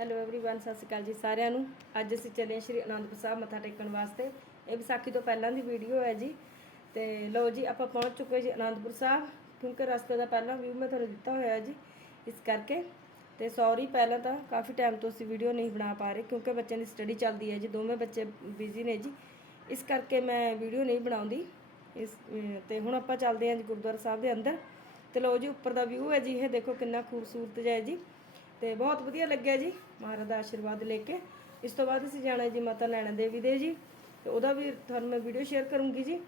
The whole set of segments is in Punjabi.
ਹੈਲੋ एवरीवन ਸਤਿ ਸ਼੍ਰੀ ਅਕਾਲ ਜੀ ਸਾਰਿਆਂ ਨੂੰ ਅੱਜ ਅਸੀਂ ਚੱਲੇ ਹਾਂ ਸ਼੍ਰੀ ਅਨੰਦਪੁਰ ਸਾਹਿਬ ਮੱਥਾ ਟੇਕਣ ਵਾਸਤੇ ਇਹ ਵਿਸਾਖੀ ਤੋਂ ਪਹਿਲਾਂ ਦੀ ਵੀਡੀਓ ਹੈ ਜੀ ਤੇ ਲਓ ਜੀ ਆਪਾਂ ਪਹੁੰਚ ਚੁੱਕੇ ਜੀ ਅਨੰਦਪੁਰ ਸਾਹਿਬ ਕਿਉਂਕਿ ਰਸਤੇ ਦਾ ਪਹਿਲਾਂ ਵੀਊ ਮੈਂ ਤੁਹਾਨੂੰ ਦਿੱਤਾ ਹੋਇਆ ਜੀ ਇਸ ਕਰਕੇ ਤੇ ਸੌਰੀ ਪਹਿਲਾਂ ਤਾਂ ਕਾਫੀ ਟਾਈਮ ਤੋਂ ਅਸੀਂ ਵੀਡੀਓ ਨਹੀਂ ਬਣਾ ਪਾ ਰਹੇ ਕਿਉਂਕਿ ਬੱਚਿਆਂ ਦੀ ਸਟੱਡੀ ਚੱਲਦੀ ਹੈ ਜੀ ਦੋਵੇਂ ਬੱਚੇ ਬਿਜ਼ੀ ਨੇ ਜੀ ਇਸ ਕਰਕੇ ਮੈਂ ਵੀਡੀਓ ਨਹੀਂ ਬਣਾਉਂਦੀ ਇਸ ਅਮ, ਤੇ ਹੁਣ ਆਪਾਂ ਚੱਲਦੇ ਹਾਂ ਜੀ ਗੁਰਦੁਆਰਾ ਸਾਹਿਬ ਦੇ ਅੰਦਰ ਤੇ ਲਓ ਜੀ ਉੱਪਰ ਦਾ ਵਿਊ ਹੈ ਜੀ ਇਹ ਦੇਖੋ ਕਿੰਨਾ ਖੂਬਸੂਰਤ ਜਿਹਾ ਹੈ ਜੀ ਤੇ ਬਹੁਤ ਵਧੀਆ ਲੱਗਿਆ ਜੀ ਮਹਾਰਾਜ ਦਾ ਆਸ਼ੀਰਵਾਦ ਲੈ ਕੇ। ਇਸ ਤੋਂ ਬਾਅਦ ਅਸੀਂ ਜਾਣਾ ਜੀ ਮਾਤਾ ਨੈਣਾ ਦੇਵੀ ਦੇ ਜੀ। ਤੇ ਉਹਦਾ ਵੀ ਤੁਹਾਨੂੰ ਮੈਂ ਵੀਡੀਓ ਸ਼ੇਅਰ ਕਰੂੰਗੀ ਜੀ।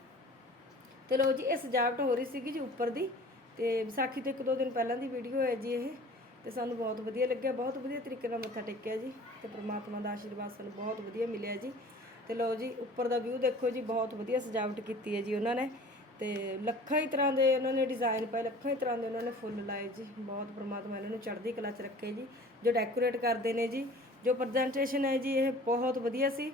ਤੇ ਲੋ ਜੀ, ਇਹ ਸਜਾਵਟ ਹੋ ਰਹੀ ਸੀਗੀ ਜੀ ਉੱਪਰ ਦੀ। ਤੇ ਵਿਸਾਖੀ ਤੋਂ ਇੱਕ ਦੋ ਦਿਨ ਪਹਿਲਾਂ ਦੀ ਵੀਡੀਓ ਹੈ ਜੀ ਇਹ। ਤੇ ਸਾਨੂੰ ਬਹੁਤ ਵਧੀਆ ਲੱਗਿਆ, ਬਹੁਤ ਵਧੀਆ ਤਰੀਕੇ ਨਾਲ ਮੱਥਾ ਟੇਕਿਆ ਜੀ। ਤੇ ਪ੍ਰਮਾਤਮਾ ਦਾ ਆਸ਼ੀਰਵਾਦ ਸਾਨੂੰ ਬਹੁਤ ਵਧੀਆ ਮਿਲਿਆ ਜੀ। ਤੇ ਲੋ ਜੀ, ਉੱਪਰ ਦਾ ਵਿਊ ਦੇਖੋ ਜੀ, ਬਹੁਤ ਵਧੀਆ ਸਜਾਵਟ ਕੀਤੀ ਹੈ ਜੀ ਉਹਨਾਂ ਨੇ। ਤੇ ਲੱਖਾਂ ਹੀ ਤਰ੍ਹਾਂ ਦੇ ਉਹਨਾਂ ਨੇ ਡਿਜ਼ਾਈਨ ਪਾਏ, ਲੱਖਾਂ ਹੀ ਤਰ੍ਹਾਂ ਦੇ ਉਹਨਾਂ ਨੇ ਫੁੱਲ ਲਾਏ ਜੀ, ਬਹੁਤ ਪ੍ਰਮਾਤਮਾ ਇਹਨਾਂ ਨੂੰ ਚੜ੍ਹਦੀ ਕਲਾ 'ਚ ਰੱਖੇ ਜੀ, ਜੋ ਡੈਕੋਰੇਟ ਕਰਦੇ ਨੇ ਜੀ, ਜੋ ਪ੍ਰੈਜੈਂਟੇਸ਼ਨ ਹੈ ਜੀ, ਇਹ ਬਹੁਤ ਵਧੀਆ ਸੀ।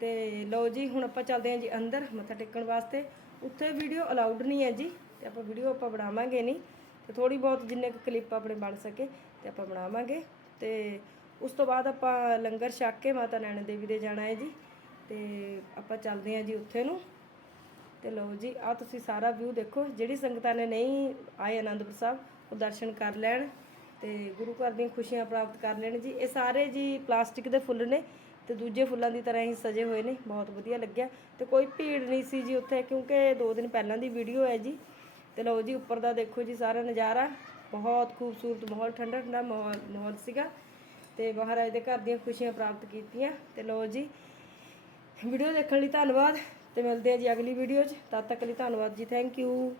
ਤੇ ਲਓ ਜੀ, ਹੁਣ ਆਪਾਂ ਚੱਲਦੇ ਹਾਂ ਜੀ ਅੰਦਰ, ਮੱਥਾ ਟੇਕਣ ਵਾਸਤੇ। ਉੱਥੇ ਵੀਡੀਓ ਅਲਾਉਡ ਨਹੀਂ ਹੈ ਜੀ, ਤੇ ਆਪਾਂ ਵੀਡੀਓ ਆਪਾਂ ਬਣਾਵਾਂਗੇ ਨਹੀਂ। ਤੇ ਥੋੜੀ ਬਹੁਤ ਜਿੰਨੇ ਕੁ ਕਲਿੱਪ ਆਪਣੇ ਬਣ ਸਕੇ, ਤੇ ਆਪਾਂ ਬਣਾਵਾਂਗੇ। ਤੇ ਉਸ ਤੋਂ ਬਾਅਦ ਆਪਾਂ ਲੰਗਰ ਛੱਕ ਕੇ ਮਾਤਾ ਨੈਣਾ ਦੇਵੀ ਦੇ ਜਾਣਾ ਹੈ ਜੀ। ਤੇ ਆਪਾਂ ਚੱਲਦੇ ਹਾਂ ਜੀ ਉੱਥੇ ਨੂੰ। ਤੇ ਲਓ ਜੀ ਆ ਤੁਸੀਂ ਸਾਰਾ ਵਿਊ ਦੇਖੋ, ਜਿਹੜੀ ਸੰਗਤਾਂ ਨੇ ਨਹੀਂ ਆਏ ਆਨੰਦਪੁਰ ਸਾਹਿਬ, ਉਹ ਦਰਸ਼ਨ ਕਰ ਲੈਣ ਤੇ ਗੁਰੂ ਘਰ ਦੀਆਂ ਖੁਸ਼ੀਆਂ ਪ੍ਰਾਪਤ ਕਰ ਲੈਣ ਜੀ। ਇਹ ਸਾਰੇ ਜੀ ਪਲਾਸਟਿਕ ਦੇ ਫੁੱਲ ਨੇ ਤੇ ਦੂਜੇ ਫੁੱਲਾਂ ਦੀ ਤਰ੍ਹਾਂ ਹੀ ਸਜੇ ਹੋਏ ਨੇ, ਬਹੁਤ ਵਧੀਆ ਲੱਗਿਆ। ਤੇ ਕੋਈ ਭੀੜ ਨਹੀਂ ਸੀ ਜੀ ਉੱਥੇ, ਕਿਉਂਕਿ ਦੋ ਦਿਨ ਪਹਿਲਾਂ ਦੀ ਵੀਡੀਓ ਹੈ ਜੀ। ਤੇ ਲਓ ਜੀ, ਉੱਪਰ ਦਾ ਦੇਖੋ ਜੀ ਸਾਰਾ ਨਜ਼ਾਰਾ, ਬਹੁਤ ਖੂਬਸੂਰਤ ਮਾਹੌਲ, ਠੰਡਾ ਠੰਡਾ ਮਾਹੌਲ ਮਾਹੌਲ ਸੀਗਾ। ਤੇ ਮਹਾਰਾਜ ਦੇ ਘਰ ਦੀਆਂ ਖੁਸ਼ੀਆਂ ਪ੍ਰਾਪਤ ਕੀਤੀਆਂ। ਤੇ ਲਓ ਜੀ ਵੀਡੀਓ ਦੇਖਣ ਲਈ ਧੰਨਵਾਦ। ਤੇ ਮਿਲਦੇ ਹਾਂ ਜੀ ਅਗਲੀ ਵੀਡੀਓ 'ਚ। ਤਦ ਤੱਕ ਲਈ ਧੰਨਵਾਦ ਜੀ। Thank you